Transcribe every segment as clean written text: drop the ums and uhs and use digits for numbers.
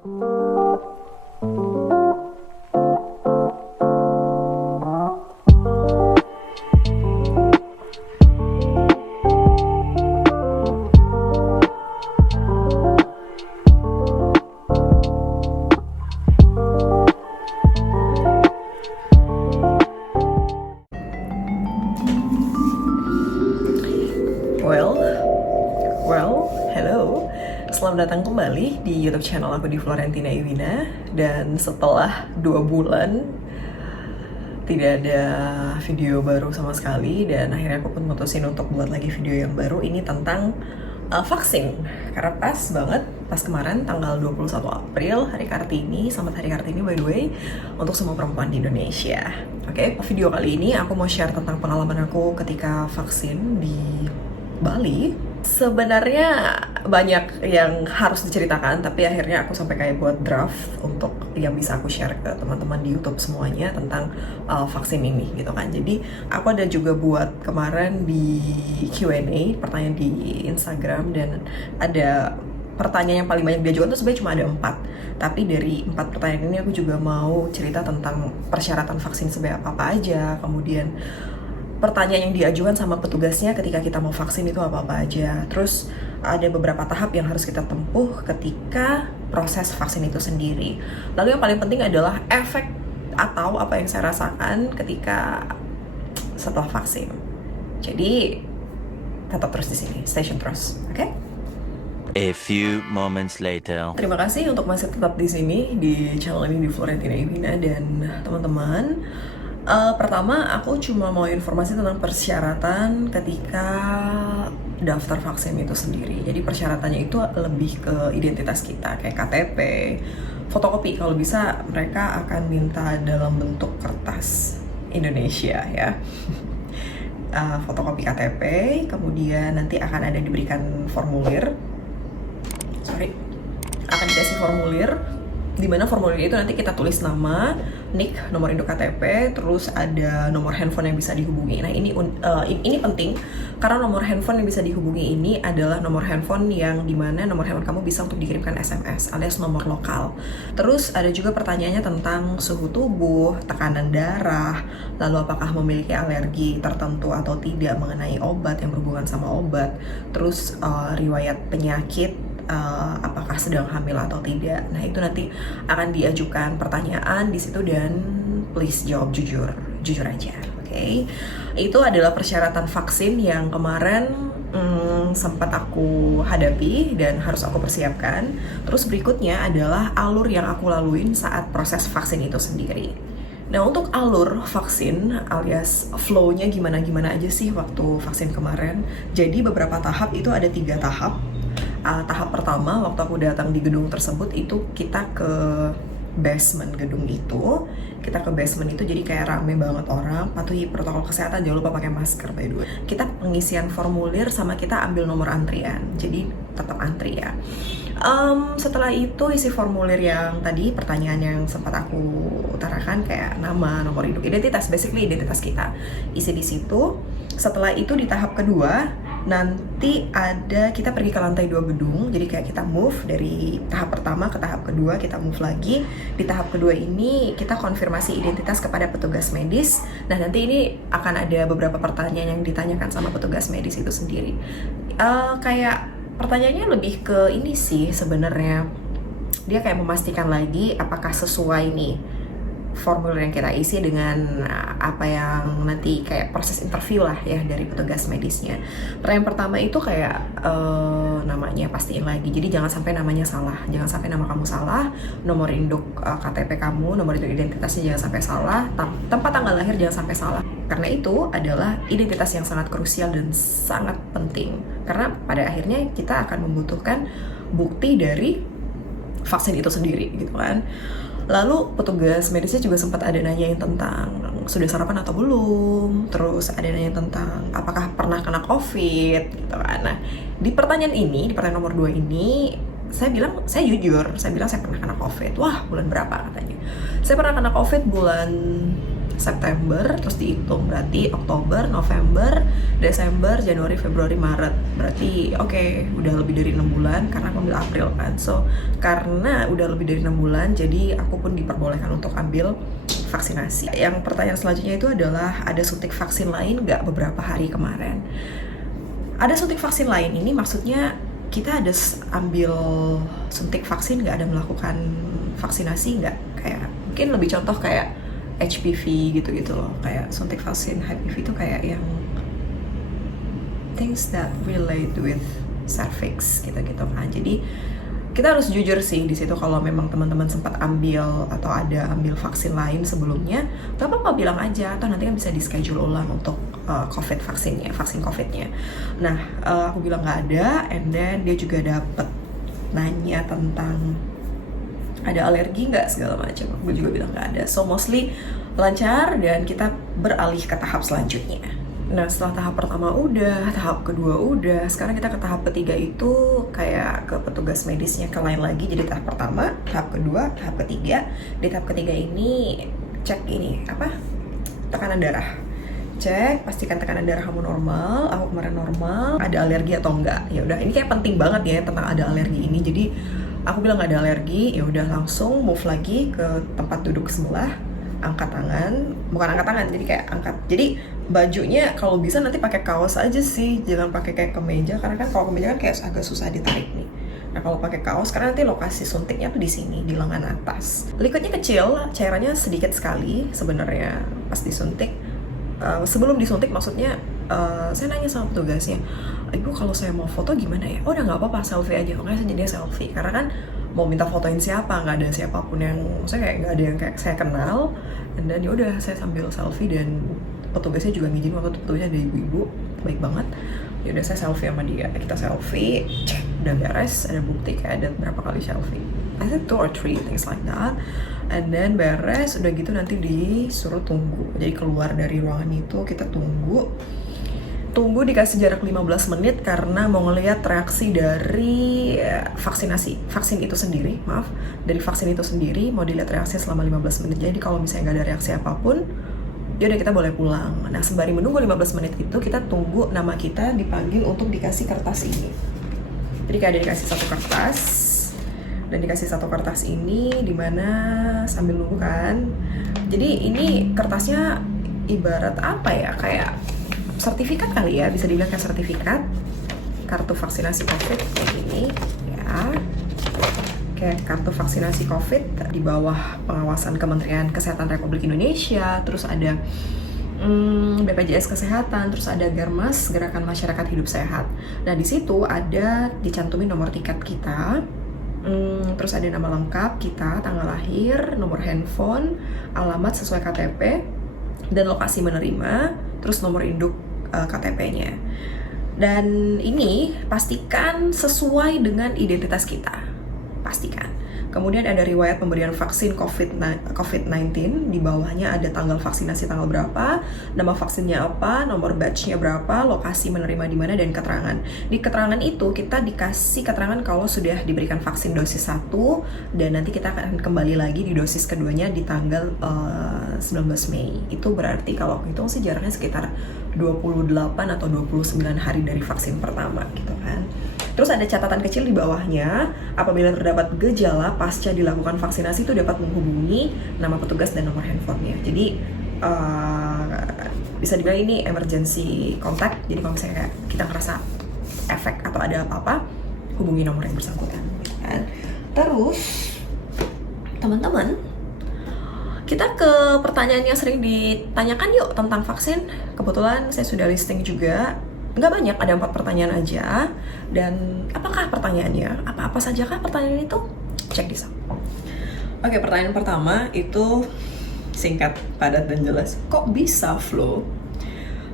Hello. Selamat datang kembali di YouTube channel aku di Florentina Iwina. Dan setelah 2 bulan tidak ada video baru sama sekali, dan akhirnya aku pun mutusin untuk buat lagi video yang baru ini tentang vaksin. Karena pas banget, pas kemarin tanggal 21 April, Hari Kartini. Selamat Hari Kartini by the way, untuk semua perempuan di Indonesia. Oke, video kali ini aku mau share tentang pengalaman aku ketika vaksin di Bali. Sebenarnya banyak yang harus diceritakan, tapi akhirnya aku sampai kayak buat draft untuk yang bisa aku share ke teman-teman di YouTube semuanya tentang vaksin ini gitu kan. Jadi aku ada juga buat kemarin di Q&A, pertanyaan di Instagram, dan ada pertanyaan yang paling banyak diajukan tuh sebenarnya cuma ada 4. Tapi dari 4 pertanyaan ini aku juga mau cerita tentang persyaratan vaksin sebagai apa aja, kemudian pertanyaan yang diajukan sama petugasnya ketika kita mau vaksin itu apa-apa aja. Terus ada beberapa tahap yang harus kita tempuh ketika proses vaksin itu sendiri. Lalu yang paling penting adalah efek atau apa yang saya rasakan ketika setelah vaksin. Jadi tetap terus di sini, stay tune terus, oke? A few moments later. Terima kasih untuk masih tetap di sini di channel ini di Florentina Iwina dan teman-teman. Pertama, aku cuma mau informasi tentang persyaratan ketika daftar vaksin itu sendiri. Jadi persyaratannya itu lebih ke identitas kita, kayak KTP, fotokopi. Kalau bisa mereka akan minta dalam bentuk kertas Indonesia ya. Fotokopi KTP, kemudian nanti akan ada diberikan formulir. Akan dikasih formulir, di mana formulir itu nanti kita tulis nama, NIK, nomor induk KTP, terus ada nomor handphone yang bisa dihubungi. Nah ini penting karena nomor handphone yang bisa dihubungi ini adalah nomor handphone yang dimana nomor handphone kamu bisa untuk dikirimkan SMS alias nomor lokal. Terus ada juga pertanyaannya tentang suhu tubuh, tekanan darah, lalu apakah memiliki alergi tertentu atau tidak mengenai obat yang berhubungan sama obat, terus riwayat penyakit, apakah sedang hamil atau tidak. Nah itu nanti akan diajukan pertanyaan di situ dan please jawab jujur aja, oke? Itu adalah persyaratan vaksin yang kemarin sempat aku hadapi dan harus aku persiapkan. Terus berikutnya adalah alur yang aku laluin saat proses vaksin itu sendiri. Nah untuk alur vaksin alias flow-nya gimana aja sih waktu vaksin kemarin. Jadi beberapa tahap itu ada 3 tahap. Tahap pertama waktu aku datang di gedung tersebut itu kita ke basement gedung itu. Kita ke basement itu jadi kayak rame banget orang, patuhi protokol kesehatan, jangan lupa pakai masker by the way. Kita pengisian formulir sama kita ambil nomor antrian, jadi tetap antri ya. Setelah itu isi formulir yang tadi, pertanyaan yang sempat aku utarakan kayak nama, nomor induk, identitas, basically identitas kita, isi di situ. Setelah itu di tahap kedua nanti ada kita pergi ke lantai 2 gedung, jadi kayak kita move dari tahap pertama ke tahap kedua, kita move lagi. Di tahap kedua ini kita konfirmasi identitas kepada petugas medis. Nah nanti ini akan ada beberapa pertanyaan yang ditanyakan sama petugas medis itu sendiri. Kayak pertanyaannya lebih ke ini sih sebenarnya, dia kayak memastikan lagi apakah sesuai nih formulir yang kita isi dengan apa yang nanti kayak proses interview lah ya dari petugas medisnya. Pertanyaan pertama itu kayak namanya pastiin lagi, jadi jangan sampai namanya salah, jangan sampai nama kamu salah, nomor induk KTP kamu, nomor induk identitasnya jangan sampai salah, tempat tanggal lahir jangan sampai salah. Karena itu adalah identitas yang sangat krusial dan sangat penting, karena pada akhirnya kita akan membutuhkan bukti dari vaksin itu sendiri gitu kan. Lalu petugas medisnya juga sempat ada nanyain tentang sudah sarapan atau belum, terus ada nanya tentang apakah pernah kena COVID gitu kan. Nah di pertanyaan ini, di pertanyaan nomor 2 ini, saya bilang, saya jujur, saya bilang saya pernah kena COVID. Wah bulan berapa katanya? Saya pernah kena COVID bulan September, terus dihitung berarti Oktober, November, Desember, Januari, Februari, Maret. Berarti oke, udah lebih dari 6 bulan karena aku ambil April kan. So, karena udah lebih dari 6 bulan, jadi aku pun diperbolehkan untuk ambil vaksinasi. Yang pertanyaan selanjutnya itu adalah ada suntik vaksin lain nggak beberapa hari kemarin? Ada suntik vaksin lain, ini maksudnya kita ada ambil suntik vaksin nggak, ada melakukan vaksinasi nggak? Kayak mungkin lebih contoh kayak HPV gitu-gitu loh, kayak suntik vaksin HPV itu kayak yang things that relate with cervix gitu-gitu kan. Jadi kita harus jujur sih di situ, kalau memang teman-teman sempat ambil atau ada ambil vaksin lain sebelumnya, gak apa-apa bilang aja, atau nanti kan bisa di schedule ulang untuk COVID vaksinnya, vaksin COVID-nya. Nah, aku bilang nggak ada, and then dia juga dapet nanya tentang ada alergi nggak segala macam. Aku juga bilang nggak ada. So mostly lancar dan kita beralih ke tahap selanjutnya. Nah, setelah tahap pertama udah, tahap kedua udah, sekarang kita ke tahap ketiga itu kayak ke petugas medisnya ke lain lagi. Jadi tahap pertama, tahap kedua, tahap ketiga. Di tahap ketiga ini cek ini apa? Tekanan darah. Cek, pastikan tekanan darah kamu normal. Aku kemarin normal. Ada alergi atau enggak? Ya udah, ini kayak penting banget ya tentang ada alergi ini. Jadi aku bilang nggak ada alergi, ya udah langsung move lagi ke tempat duduk sebelah, angkat tangan, bukan angkat tangan, jadi kayak angkat. Jadi bajunya kalau bisa nanti pakai kaos aja sih, jangan pakai kayak kemeja, karena kan kalau kemeja kan kayak agak susah ditarik nih. Nah, kalau pakai kaos, karena nanti lokasi suntiknya tuh di sini, di lengan atas. Liquidnya kecil, cairannya sedikit sekali sebenarnya pas disuntik. Sebelum disuntik maksudnya, saya nanya sama petugasnya, Ibu kalau saya mau foto gimana ya? Oh udah nggak apa-apa, selfie aja. Oke, saya jadi selfie, karena kan mau minta fotoin siapa, nggak ada siapapun yang, saya kayak nggak ada yang kayak saya kenal. Dan yaudah saya sambil selfie, dan petugasnya juga ngizin, waktu itu petugasnya ada ibu-ibu baik banget. Yaudah saya selfie sama dia, kita selfie, cek udah beres, ada bukti kayak ada berapa kali selfie, I think 2 or 3 things like that. And then beres, udah gitu nanti disuruh tunggu. Jadi keluar dari ruangan itu kita tunggu dikasih jarak 15 menit karena mau ngelihat reaksi dari vaksin itu sendiri, dari vaksin itu sendiri mau dilihat reaksinya selama 15 menit. Jadi kalau misalnya nggak ada reaksi apapun, ya udah kita boleh pulang. Nah, sembari menunggu 15 menit itu kita tunggu nama kita dipanggil untuk dikasih kertas ini. Jadi kayak ada dikasih satu kertas, dan dikasih satu kertas ini dimana sambil nunggu kan. Jadi ini kertasnya ibarat apa ya, kayak sertifikat kali ya, bisa dibilang kayak sertifikat kartu vaksinasi COVID kayak gini ya, kayak kartu vaksinasi COVID di bawah pengawasan Kementerian Kesehatan Republik Indonesia. Terus ada BPJS Kesehatan, terus ada Germas, Gerakan Masyarakat Hidup Sehat. Nah, di situ ada dicantumin nomor tiket kita. Terus ada nama lengkap kita, tanggal lahir, nomor handphone, alamat sesuai KTP, dan lokasi menerima, terus nomor induk KTP-nya. Dan ini pastikan sesuai dengan identitas kita, pastikan. Kemudian ada riwayat pemberian vaksin COVID-19, di bawahnya ada tanggal vaksinasi tanggal berapa, nama vaksinnya apa, nomor batch-nya berapa, lokasi menerima di mana, dan keterangan. Di keterangan itu kita dikasih keterangan kalau sudah diberikan vaksin dosis 1, dan nanti kita akan kembali lagi di dosis keduanya di tanggal 19 Mei. Itu berarti kalau hitung sih jaraknya sekitar 28 atau 29 hari dari vaksin pertama gitu kan. Terus ada catatan kecil di bawahnya, apabila terdapat gejala pasca dilakukan vaksinasi itu dapat menghubungi nama petugas dan nomor handphonenya. Jadi bisa dibilang ini emergency contact. Jadi kalau misalnya kita ngerasa efek atau ada apa-apa, hubungi nomor yang bersangkutan. Kan? Terus teman-teman, kita ke pertanyaan yang sering ditanyakan yuk tentang vaksin. Kebetulan saya sudah listing juga. Nggak banyak, ada 4 pertanyaan aja. Dan apakah pertanyaannya? Apa-apa sajakah pertanyaan itu? Cek di sana. Oke, pertanyaan pertama itu singkat, padat, dan jelas. Kok bisa flow?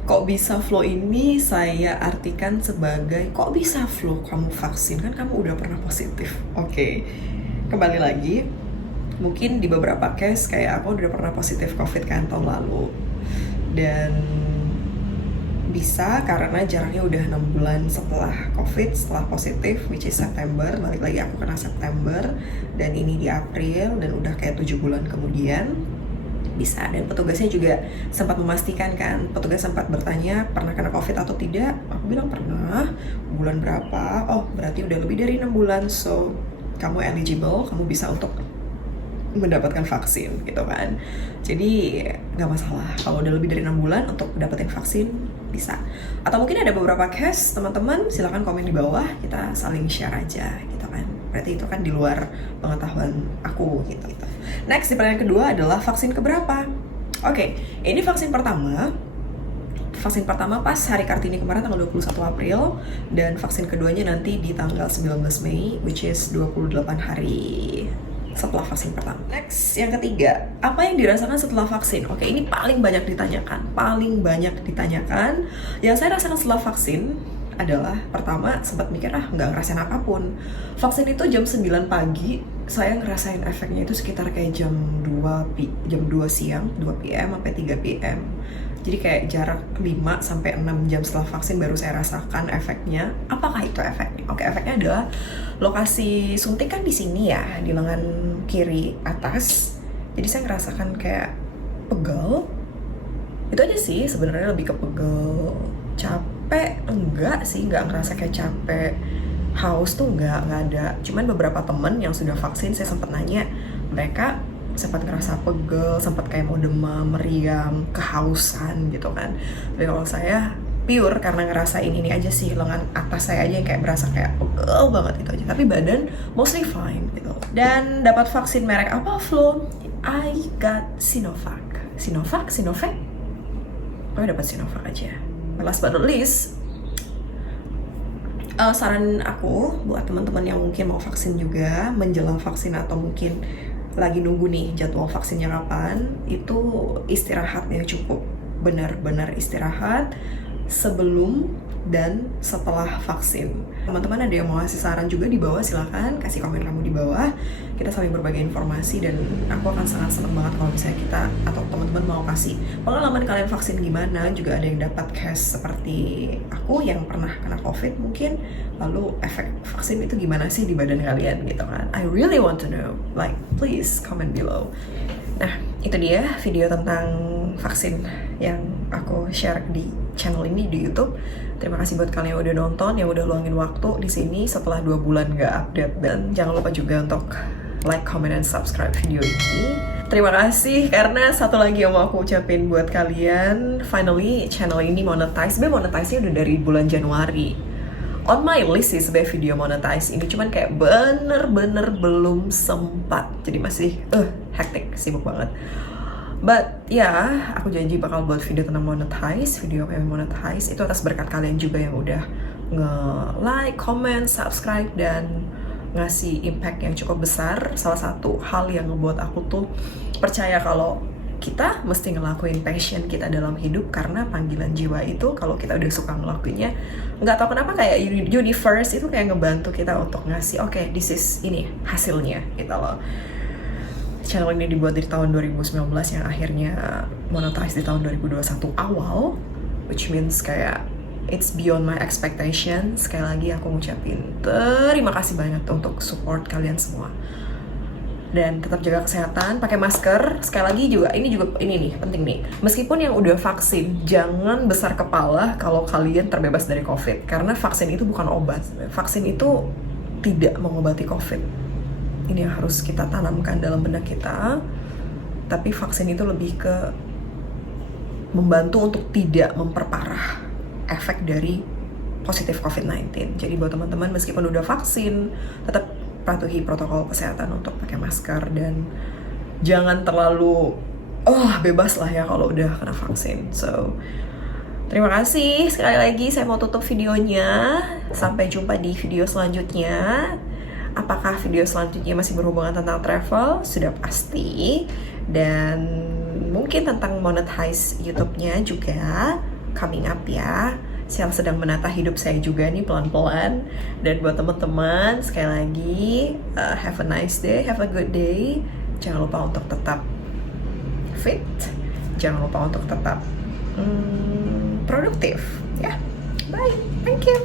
Kok bisa flow ini saya artikan sebagai, kok bisa flow kamu vaksin? Kan kamu udah pernah positif. Oke, kembali lagi. Mungkin di beberapa case kayak aku udah pernah positif COVID kan tahun lalu. Dan bisa karena jaraknya udah 6 bulan setelah COVID, setelah positif, which is September. Balik lagi aku kena September, dan ini di April, dan udah kayak 7 bulan kemudian. bisa. Dan petugasnya juga sempat memastikan kan, petugas sempat bertanya pernah kena COVID atau tidak. Aku bilang pernah. Bulan berapa? Oh berarti udah lebih dari 6 bulan, so kamu eligible, kamu bisa untuk mendapatkan vaksin gitu kan. Jadi nggak masalah kalau udah lebih dari 6 bulan untuk dapetin vaksin, bisa. Atau mungkin ada beberapa case teman-teman, silakan komen di bawah, kita saling share aja gitu kan. Berarti itu kan di luar pengetahuan aku gitu. Next, di pertanyaan kedua adalah vaksin keberapa? Oke, ini vaksin pertama. Vaksin pertama pas hari Kartini kemarin tanggal 21 April, dan vaksin keduanya nanti di tanggal 19 Mei, which is 28 hari setelah vaksin pertama. Next, yang ketiga, apa yang dirasakan setelah vaksin? Oke, ini paling banyak ditanyakan. Yang saya rasakan setelah vaksin adalah, pertama, sempat mikir, nggak ngerasain apapun. Vaksin itu jam 9 pagi, saya ngerasain efeknya itu sekitar kayak jam 2 siang, 2 PM sampai 3 PM. Jadi kayak jarak 5 sampai 6 jam setelah vaksin baru saya rasakan efeknya. Apakah itu efeknya? Oke, efeknya adalah lokasi suntik kan di sini ya, di lengan kiri atas. Jadi saya ngerasakan kayak pegel. Itu aja sih sebenarnya, lebih ke pegel. Capek enggak sih, nggak ngerasa kayak capek. Haus tuh nggak ada. Cuman beberapa temen yang sudah vaksin saya sempat nanya, mereka sempat ngerasa pegel, sempat kayak mau demam, meriang, kehausan gitu kan. Tapi kalau saya pure karena ngerasain ini aja sih, lengan atas saya aja yang kayak berasa kayak pegel banget itu aja. Tapi badan mostly fine gitu. Dan dapat vaksin merek apa, Flo? I got Sinovac. Sinovac? Oh, dapat Sinovac aja. Last but not least, saran aku buat teman-teman yang mungkin mau vaksin juga, menjelang vaksin atau mungkin lagi nunggu nih jadwal vaksinnya kapan, itu istirahat yang cukup, benar-benar istirahat sebelum dan setelah vaksin. Teman-teman ada yang mau kasih saran juga di bawah, silakan kasih komen kamu di bawah. Kita saling berbagi informasi dan aku akan sangat senang banget kalau misalnya kita atau teman-teman mau kasih pengalaman kalian vaksin gimana. Juga ada yang dapat case seperti aku yang pernah kena COVID mungkin, lalu efek vaksin itu gimana sih di badan kalian gitu kan. I really want to know, like please comment below. Nah, itu dia video tentang vaksin yang aku share di channel ini di YouTube. Terima kasih buat kalian yang udah nonton, yang udah luangin waktu di sini setelah 2 bulan gak update. Dan jangan lupa juga untuk like, comment, dan subscribe video ini. Terima kasih, karena satu lagi yang mau aku ucapin buat kalian, finally channel ini monetize. Sebenarnya monetize-nya udah dari bulan Januari. On my list sih sebagai video monetize ini, cuman kayak bener-bener belum sempat. Jadi masih hectic, sibuk banget. But ya, aku janji bakal buat video tentang monetize, video yang monetize. Itu atas berkat kalian juga yang udah nge-like, comment, subscribe, dan ngasih impact yang cukup besar. Salah satu hal yang ngebuat aku tuh percaya kalau kita mesti ngelakuin passion kita dalam hidup, karena panggilan jiwa itu kalau kita udah suka ngelakuinnya, nggak tahu kenapa kayak universe itu kayak ngebantu kita untuk ngasih, oke, this is ini hasilnya gitu loh. Channel ini dibuat dari tahun 2019 yang akhirnya monetize di tahun 2021 awal, which means kayak it's beyond my expectation. Sekali lagi aku ngucapin terima kasih banyak untuk support kalian semua. Dan tetap jaga kesehatan, pakai masker. Sekali lagi juga ini nih penting nih. Meskipun yang udah vaksin, jangan besar kepala kalau kalian terbebas dari COVID, karena vaksin itu bukan obat. Vaksin itu tidak mengobati COVID. Ini yang harus kita tanamkan dalam benak kita. Tapi vaksin itu lebih ke membantu untuk tidak memperparah efek dari positif COVID-19. Jadi buat teman-teman meskipun udah vaksin, tetap patuhi protokol kesehatan untuk pakai masker, dan jangan terlalu bebas lah ya kalau udah kena vaksin. So, terima kasih sekali lagi. Saya mau tutup videonya. Sampai jumpa di video selanjutnya. Apakah video selanjutnya masih berhubungan tentang travel? Sudah pasti. Dan mungkin tentang monetize YouTube-nya juga coming up ya. Saya sedang menata hidup saya juga nih pelan-pelan. Dan buat teman-teman, sekali lagi, have a nice day, have a good day. Jangan lupa untuk tetap fit. Jangan lupa untuk tetap produktif. Ya, bye. Thank you.